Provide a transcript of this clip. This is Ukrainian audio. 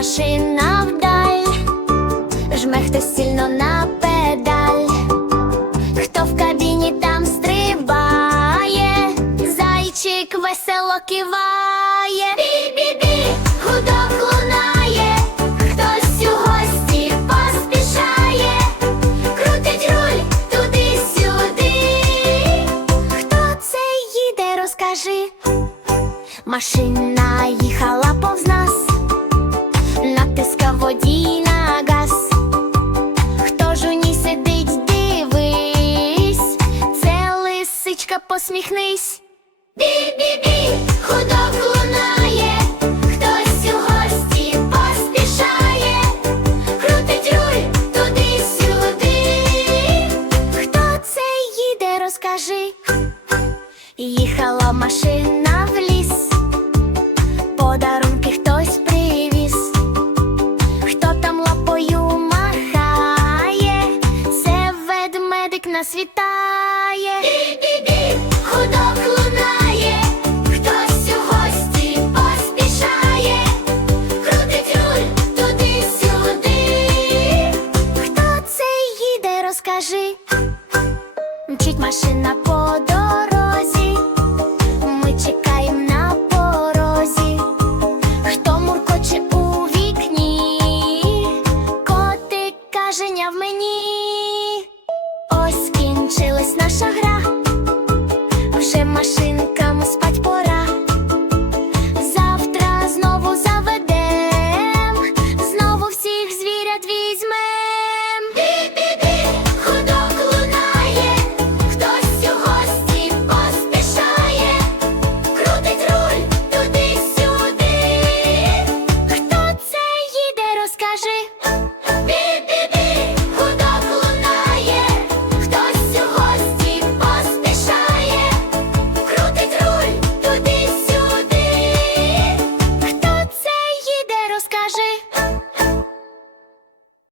машина вдаль, жме хтось сильно на педаль, хто в кабіні там стрибає, зайчик весело киває. Бі-бі-бі, гудок лунає, хтось у гості поспішає, крутить руль туди-сюди. Хто це їде, розкажи. Машина їхала повз нас, лисичка, посміхнись. Бі-бі-бі, худок лунає, хтось у гості поспішає, крутить руль туди-сюди. Хто це їде, розкажи. Їхала машина в ліс, подарунки хтось привіз, хто там лапою махає, це ведмедик нас вітає гуляє. худобунає, лунає, хтось у гості поспішає, крутить руль туди-сюди. Хто це їде, розкажи? Мчить машина по дорозі, ми чекаємо на порозі, хто муркоче у вікні, котик каже, ня в мені. jest nasza gra.